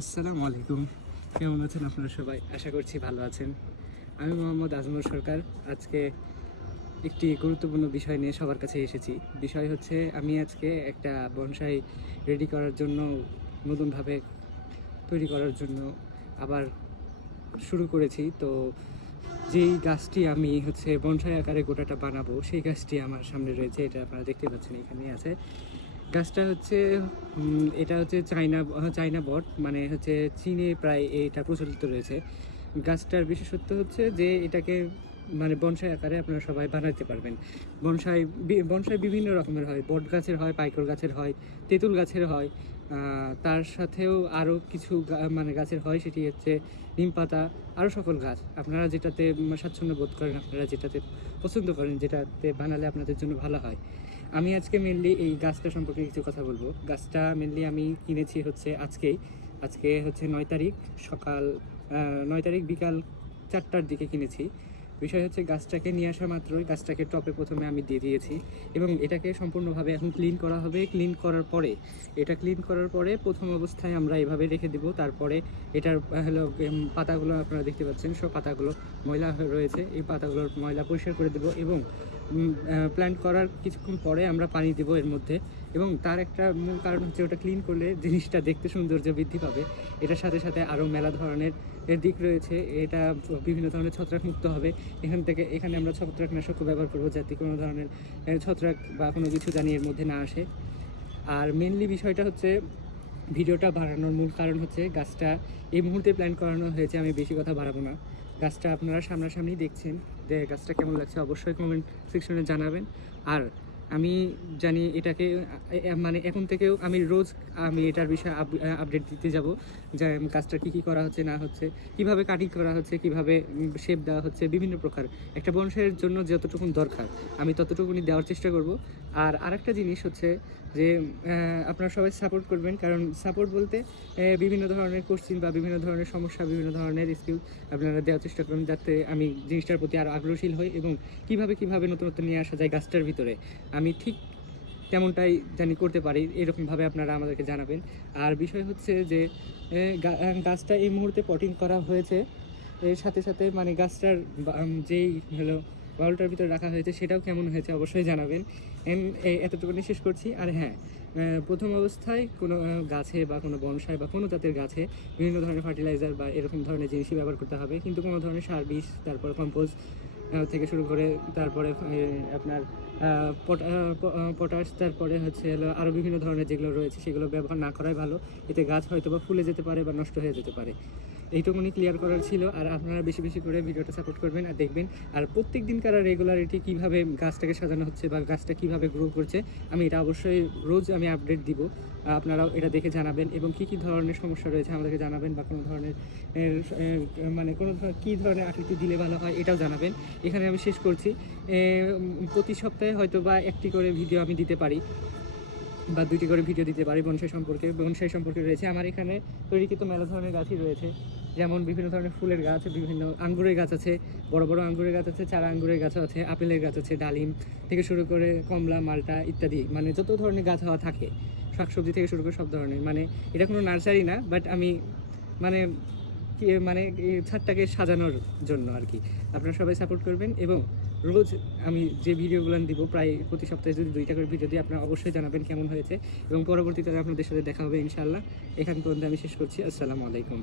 আসসালামু আলাইকুম। কেমন আছেন আপনারা সবাই? আশা করছি ভালো আছেন। আমি মোহাম্মদ আজমল সরকার। আজকে একটি গুরুত্বপূর্ণ বিষয় নিয়ে সবার কাছে এসেছি। বিষয় হচ্ছে আমি আজকে একটা বনসাই রেডি করার জন্য, নতুনভাবে তৈরি করার জন্য আবার শুরু করেছি। তো যেই গাছটি আমি বনসাই আকারে গোটাটা বানাবো, সেই গাছটি আমার সামনে রয়েছে। এটা আপনারা দেখতে পাচ্ছেন, এখানেই আছে। গাছটা এটা হচ্ছে চাইনা বট, মানে চীনে প্রায় এটা প্রচলিত রয়েছে। গাছটার বিশেষত্ব হচ্ছে যে এটাকে মানে বনসাই আকারে আপনারা সবাই বানাতে পারবেন। বনসাই বিভিন্ন রকমের হয়, বট গাছের হয়, পাইকর গাছের হয়, তেঁতুল গাছের হয়। তার সাথেও আরও কিছু মানে গাছের হয়, সেটি হচ্ছে নিম পাতা, আরও সকল গাছ আপনারা যেটাতে স্বাচ্ছন্দ্য বোধ করেন, আপনারা যেটাতে পছন্দ করেন, যেটাতে বানালে আপনাদের জন্য ভালো হয়। আমি আজকে মেনলি এই গাছটা সম্পর্কে কিছু কথা বলবো। গাছটা মেনলি আমি কিনেছি আজকে হচ্ছে 9 তারিখ, সকাল 9 তারিখ বিকাল 4টার দিকে কিনেছি। বিষয় হচ্ছে গাছটাকে নিয়ে আসা মাত্রই গাছটাকে টপে প্রথমে আমি দিয়ে দিয়েছি এবং এটাকে সম্পূর্ণভাবে এখন ক্লিন করা হবে। ক্লিন করার পরে প্রথম অবস্থায় আমরা এভাবে রেখে দিব। তারপরে এটার পাতাগুলো আপনারা দেখতে পাচ্ছেন, সব পাতাগুলো ময়লা রয়েছে। এই পাতাগুলোর ময়লা পরিষ্কার করে দেবো এবং প্ল্যান্ট করার কিছুক্ষণ পরে আমরা পানি দেবো এর মধ্যে। এবং তার একটা মূল কারণ হচ্ছে, ওটা ক্লিন করলে জিনিসটা দেখতে সৌন্দর্য বৃদ্ধি পাবে। এটার সাথে সাথে আরও মেলা ধরনের দিক রয়েছে। এটা বিভিন্ন ধরনের ছত্রাকমুক্ত হবে। এখানে আমরা ছত্রাকনাশক ব্যবহার করবো, যাতে কোনো ধরনের ছত্রাক বা কোনো কিছু জানি এর মধ্যে না আসে। আর মেনলি বিষয়টা হচ্ছে, ভিডিওটা বাড়ানোর মূল কারণ হচ্ছে, গাছটা এই মুহূর্তে প্ল্যান করানো হয়েছে। আমি বেশি কথা বাড়াবো না। গাছটা আপনারা সামনাসামনি দেখছেন, যে গাছটা কেমন লাগছে অবশ্যই কমেন্ট সেকশনে জানাবেন। আর আমি জানি এটাকে মানে এখন থেকেও আমি এটার বিষয়ে আপডেট দিতে যাব, যে গাছটা কী করা হচ্ছে না হচ্ছে, কিভাবে কাটিং করা হচ্ছে, কিভাবে শেপ দেওয়া হচ্ছে, বিভিন্ন প্রকার একটা বনসাইয়ের জন্য যতটুকুন দরকার আমি ততটুকুনি দেওয়ার চেষ্টা করব। আর আরেকটা জিনিস হচ্ছে যে আপনারা সবাই সাপোর্ট করবেন, কারণ সাপোর্ট বলতে বিভিন্ন ধরনের কোশ্চিন বা বিভিন্ন ধরনের সমস্যা, বিভিন্ন ধরনের স্কিল আপনারা দেওয়ার চেষ্টা করুন, যাতে আমি জিনিসটার প্রতি আরও আগ্রহশীল হই এবং কিভাবে নতুনত্ব নিয়ে আসা যায় গাছটার ভিতরে, আমি ঠিক তেমনটাই জানি করতে পারি। এরকমভাবে আপনারা আমাদেরকে জানাবেন। আর বিষয় হচ্ছে যে গাছটা এই মুহূর্তে পটিং করা হয়েছে, এর সাথে সাথে মানে গাছটার যেই বাউলটার ভিতরে রাখা হয়েছে সেটাও কেমন হয়েছে অবশ্যই জানাবেন। এতটুকুনি শেষ করছি। আর হ্যাঁ, প্রথম অবস্থায় কোনো গাছে বা কোনো বনসাই বা কোনো জাতের গাছে বিভিন্ন ধরনের ফার্টিলাইজার বা এরকম ধরনের জিনিসই ব্যবহার করতে হবে, কিন্তু কোনো ধরনের সার, বিষ, তারপর কম্পোজ থেকে শুরু করে, তারপরে আপনার পটাশ, তারপরে আরও বিভিন্ন ধরনের যেগুলো রয়েছে সেগুলো ব্যবহার না করাই ভালো। এতে গাছ হয়তো বা ফুলে যেতে পারে বা নষ্ট হয়ে যেতে পারে। এইটুকুনি ক্লিয়ার করার ছিল। আর আপনারা বেশি বেশি করে ভিডিওটা সাপোর্ট করবেন আর দেখবেন। আর প্রত্যেক দিনকার রেগুলারিটি কীভাবে গাছটাকে সাজানো হচ্ছে বা গাছটা কীভাবে গ্রো করছে, আমি এটা অবশ্যই রোজ আমি আপডেট দিব। আপনারাও এটা দেখে জানাবেন এবং কী ধরনের সমস্যা রয়েছে আমাদেরকে জানাবেন, বা কোনো ধরনের মানে কী ধরনের আকৃতি দিলে ভালো হয় এটাও জানাবেন। এখানে আমি শেষ করছি। প্রতি সপ্তাহে হয়তো বা একটি করে ভিডিও আমি দিতে পারি বা 2টি করে ভিডিও দিতে পারি বনসাই সম্পর্কে রয়েছে। আমার এখানে তৈরিকৃত মেলা ধরনের গাছই রয়েছে, যেমন বিভিন্ন ধরনের ফুলের গাছ, বিভিন্ন আঙ্গুরের গাছ আছে, বড় বড় আঙ্গুরের গাছ আছে, চারা আঙ্গুরের গাছ আছে, আপেলের গাছ আছে, ডালিম থেকে শুরু করে কমলা, মালটা ইত্যাদি, মানে যত ধরনের গাছ হওয়া থাকে, শাকসবজি থেকে শুরু করে সব ধরনের। মানে এটা কোনো নার্সারি না, বাট আমি মানে ছাদটাকে সাজানোর জন্য আর কি। আপনারা সবাই সাপোর্ট করবেন এবং রোজ আমি যে ভিডিওগুলো দিব, প্রায় প্রতি সপ্তাহে যদি 2টা করে ভিডিও দিই, আপনারা অবশ্যই জানাবেন কেমন হয়েছে এবং পরবর্তীতে আপনাদের সাথে দেখা হবে ইনশাআল্লাহ। এখান পর্যন্ত আমি শেষ করছি। আসসালামু আলাইকুম।